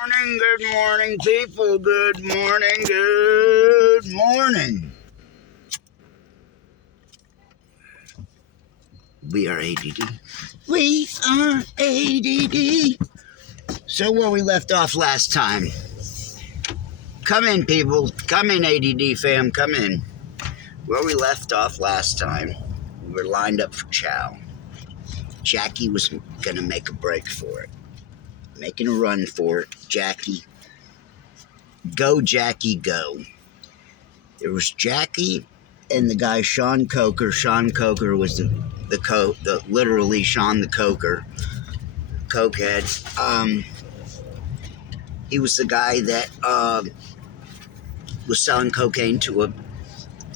Good morning, people. Good morning, good morning. We are ADD. We are ADD. So where we left off last time. Come in, people. Come in, ADD fam. Come in. Where we left off last time, we were lined up for chow. Jackie was going to make a break for it. Making a run for it. Jackie. Go, Jackie, go. There was Jackie and the guy Sean Coker. Sean Coker was literally Sean the Coker, cokehead. He was the guy that was selling cocaine to a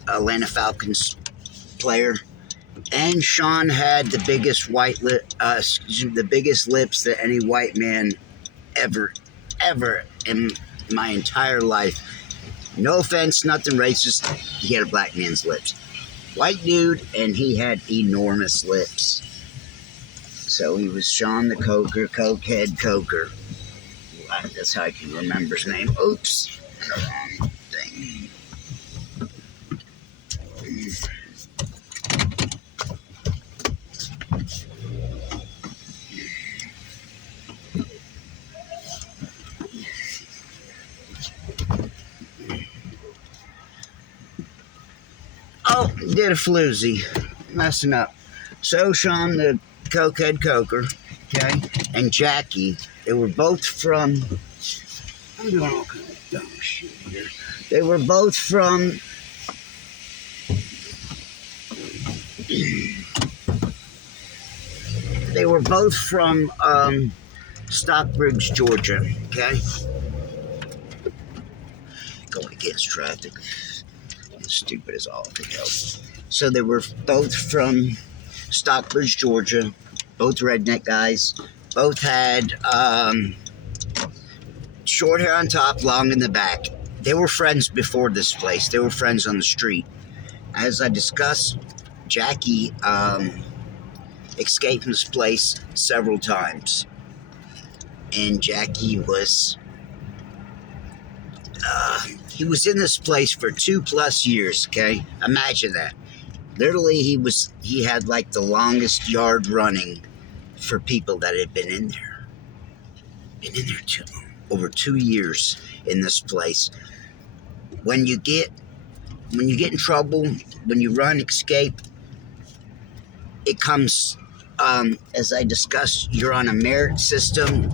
Atlanta Falcons player, and Sean had the biggest the biggest lips that any white man ever in my entire life. No offense, nothing racist. He had a black man's lips. White dude, and he had enormous lips. So he was Sean the Coker, cokehead Coker. That's how I can remember his name. Oops, the wrong thing. Oh, did a floozy. Messing up. So Sean the cokehead Coker, okay, and Jackie, they were both from, I'm doing all kind of dumb shit here. They were both from Stockbridge, Georgia, okay? Going against traffic. Stupid as all could help. So they were both from Stockbridge, Georgia. Both redneck guys. Both had short hair on top, long in the back. They were friends before this place. They were friends on the street. As I discussed, Jackie escaped from this place several times. And Jackie was he was in this place for 2+ years, okay? Imagine that. Literally, he had like the longest yard running for people that had been in there. Been in there over 2 years in this place. When you get in trouble, when you run, escape, it comes, as I discussed, you're on a merit system.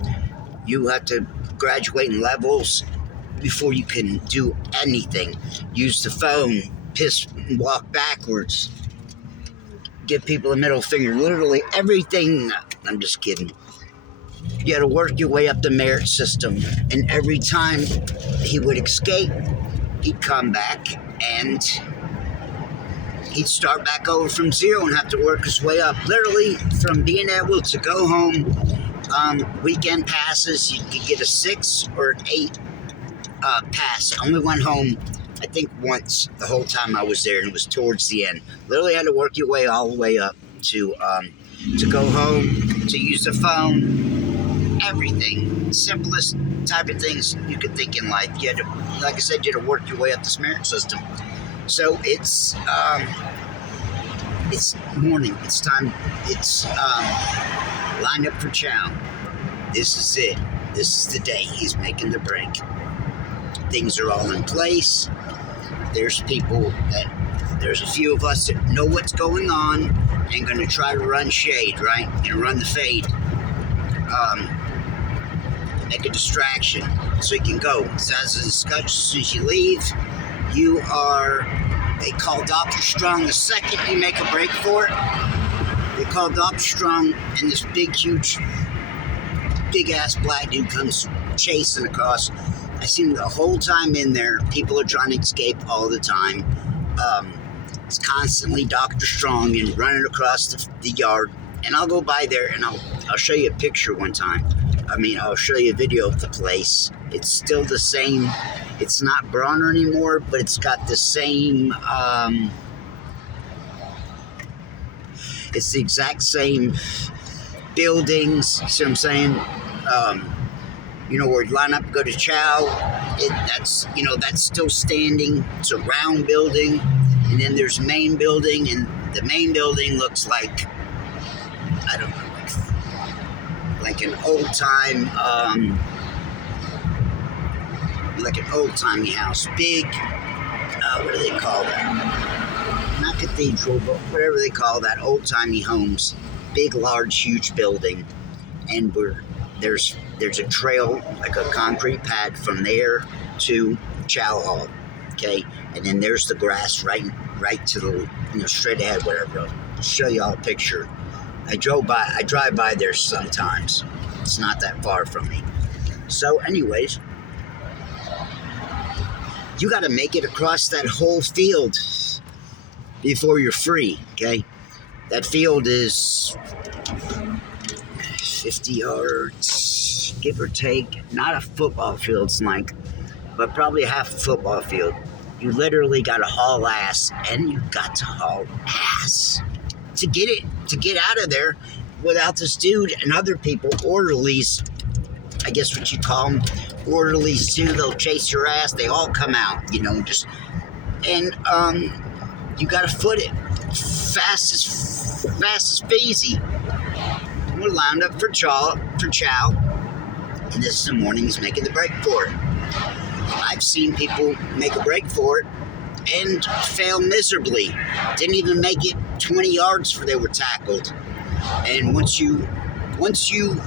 You have to graduate in levels before you can do anything. Use the phone, piss, walk backwards, give people a middle finger, literally everything. I'm just kidding. You got to work your way up the merit system, and every time he would escape, he'd come back and he'd start back over from zero and have to work his way up. Literally, from being able to go home, weekend passes, you could get a 6 or an 8 pass. I only went home, I think, once the whole time I was there, and it was towards the end. Literally had to work your way all the way up to go home, to use the phone, everything. Simplest type of things you could think in life. You had to, like I said, you had to work your way up this merit system. So it's morning. It's time. It's lined up for chow. This is it. This is the day he's making the break. Things are all in place. There's a few of us that know what's going on and going to try to run shade, right? And run the fade. Make a distraction so you can go. So as soon as you leave, they call Dr. Strong the second you make a break for it. They call Dr. Strong, and this big ass black dude comes chasing across. I see him the whole time in there. People are trying to escape all the time. It's constantly Dr. Strong and running across the yard. And I'll go by there and I'll show you a picture one time. I'll show you a video of the place. It's still the same. It's not Bronner anymore, but it's got the same. It's the exact same buildings. See what I'm saying? where you line up, go to Chow. That's still standing. It's a round building, and then there's main building, and the main building looks like, I don't know, like an old time, like an old timey house. Big, what do they call that? Not cathedral, but whatever they call that, old timey homes. Big, large, huge building, and there's a trail, like a concrete pad from there to Chow Hall, okay? And then there's the grass right to the, straight ahead, whatever. I'll show y'all a picture. I drive by there sometimes. It's not that far from me. So anyways, you got to make it across that whole field before you're free, okay? That field is 50 yards, give or take. Not a football field's length, but probably half a football field. You literally got to haul ass, and you got to haul ass to get out of there without this dude and other people, orderlies, I guess what you call them, orderlies too. They'll chase your ass. They all come out, and you got to foot it fast as easy. We're lined up for Chow, and this is the morning he's making the break for it. I've seen people make a break for it and fail miserably. Didn't even make it 20 yards before they were tackled. And once you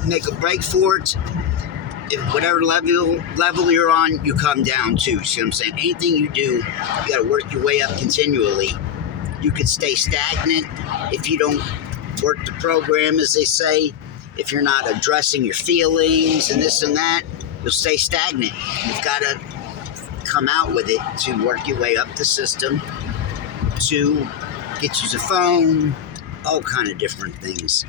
make a break for it, if whatever level you're on, you come down too. See what I'm saying? Anything you do, you got to work your way up continually. You could stay stagnant if you don't work the program, as they say. If you're not addressing your feelings and this and that, you'll stay stagnant. You've got to come out with it to work your way up the system, to get you the phone, all kind of different things.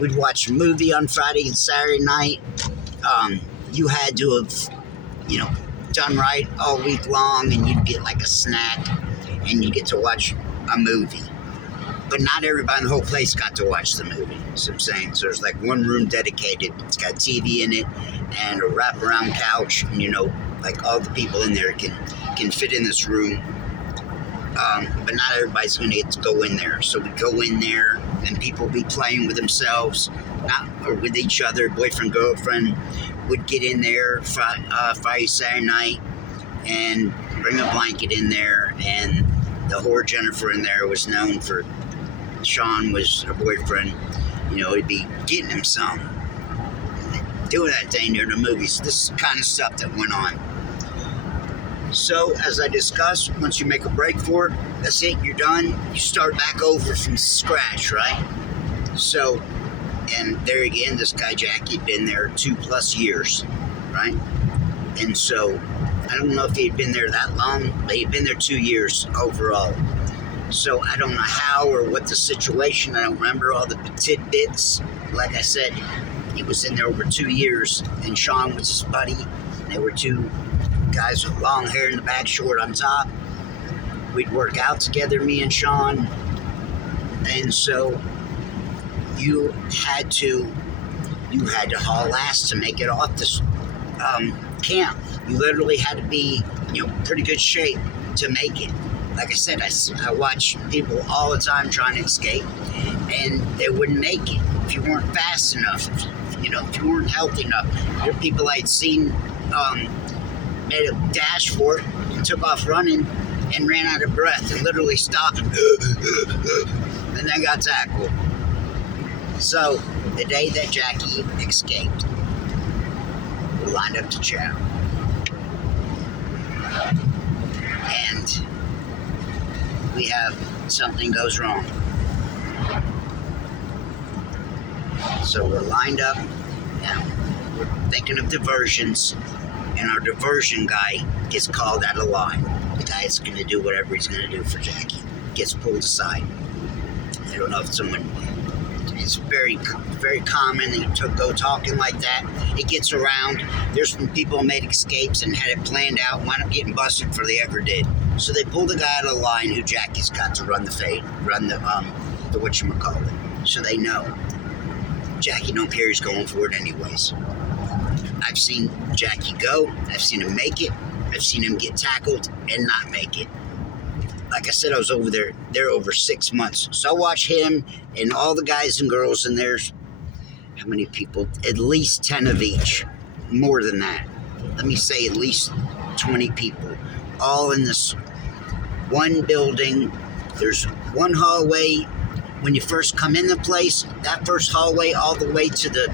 We'd watch a movie on Friday and Saturday night. You had to have, done right all week long, and you'd get like a snack, and you get to watch a movie. But not everybody in the whole place got to watch the movie. So I'm saying, so there's like one room dedicated. It's got TV in it and a wraparound couch. And, like all the people in there can fit in this room. But not everybody's going to get to go in there. So we go in there, and people be playing with themselves, or with each other. Boyfriend, girlfriend would get in there Friday, Saturday night, and bring a blanket in there. And the whore Jennifer in there was known for. Sean was her boyfriend. He'd be getting him some, doing that thing during the movies. This is the kind of stuff that went on. So, as I discussed, once you make a break for it, that's it, you're done. You start back over from scratch, right? So, and there again, this guy Jackie had been there 2+ years, right? And so, I don't know if he'd been there that long, but he'd been there 2 years overall. So I don't know how or what the situation. I don't remember all the tidbits. Like I said, he was in there over 2 years, and Sean was his buddy. They were two guys with long hair in the back, short on top. We'd work out together, me and Sean. And so you had to haul ass to make it off this camp. You literally had to be, pretty good shape to make it. Like I said, I watch people all the time trying to escape, and they wouldn't make it if you weren't fast enough, if you weren't healthy enough. There were people I'd seen made a dash for it and took off running and ran out of breath and literally stopped and then got tackled. So, the day that Jackie escaped, we lined up to Chow. And we have something goes wrong. So we're lined up, and we're thinking of diversions, and our diversion guy gets called out of line. The guy's going to do whatever he's going to do for Jackie. Gets pulled aside. I don't know if someone... It's very, very common. They go talking like that. It gets around. There's been people who made escapes and had it planned out, wound up getting busted before they ever did. So they pulled the guy out of the line who Jackie's got to run the whatchamacallit. So they know Jackie don't care, he's going for it anyways. I've seen Jackie go. I've seen him make it. I've seen him get tackled and not make it. Like I said, I was over there over 6 months. So I watch him and all the guys and girls in there. How many people? At least 10 of each. More than that. Let me say at least 20 people. All in this one building. There's one hallway. When you first come in the place, that first hallway all the way to the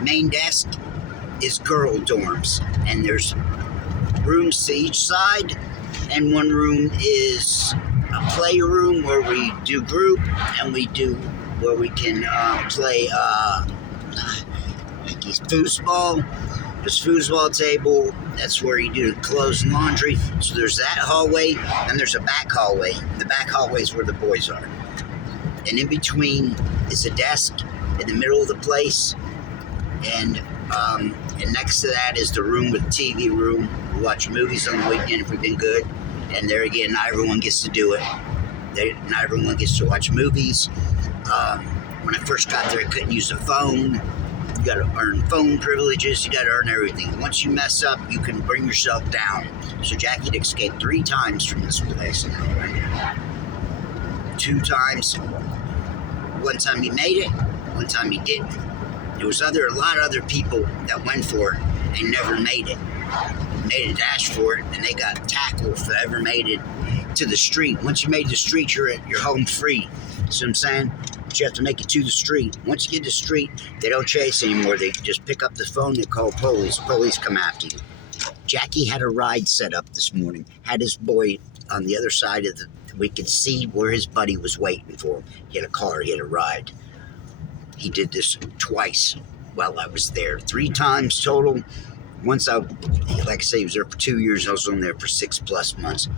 main desk is girl dorms. And there's rooms to each side. And one room is a playroom where we do group and we do where we can play foosball. There's foosball table. That's where you do clothes and laundry. So there's that hallway, and there's a back hallway. The back hallway is where the boys are. And in between is a desk in the middle of the place, and next to that is the room with the TV room. We watch movies on the weekend if we've been good. And there again, not everyone gets to do it. Not everyone gets to watch movies. When I first got there, I couldn't use a phone. You got to earn phone privileges. You got to earn everything. Once you mess up, you can bring yourself down. So Jackie had escaped 3 times from this place. 2 times. One time he made it. One time he didn't. There was a lot of other people that went for it and never made it. Made a dash for it, and they got tackled if they ever made it to the street. Once you made the street, you're home free. See what I'm saying? But you have to make it to the street. Once you get to the street, they don't chase anymore. They just pick up the phone, they call police. Police come after you. Jackie had a ride set up this morning. Had his boy on the other side of we could see where his buddy was waiting for him. He had a car, he had a ride. He did this twice while I was there. 3 times total. Once like I say, he was there for 2 years. I was on there for 6+ months.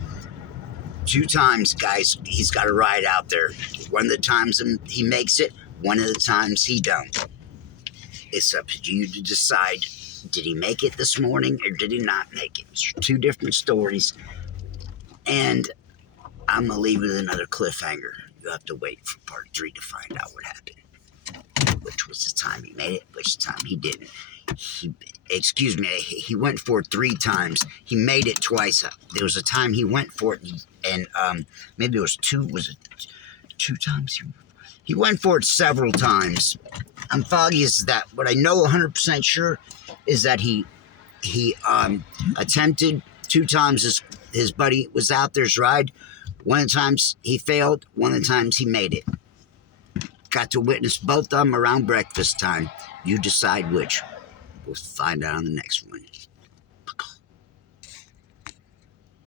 2 times, guys, he's got a ride out there. One of the times he makes it, one of the times he don't. It's up to you to decide, did he make it this morning or did he not make it? It's 2 different stories. And I'm going to leave it another cliffhanger. You have to wait for part 3 to find out what happened. Which was the time he made it, which time he didn't. He went for it 3 times. He made it twice. There was a time he went for it, and maybe it was 2. Was it 2 times? He went for it several times. I'm foggy as that. What I know 100% sure is that he attempted 2 times. His buddy was out there's ride. One of the times he failed. One of the times he made it. Got to witness both of them around breakfast time. You decide which. We'll find out on the next one.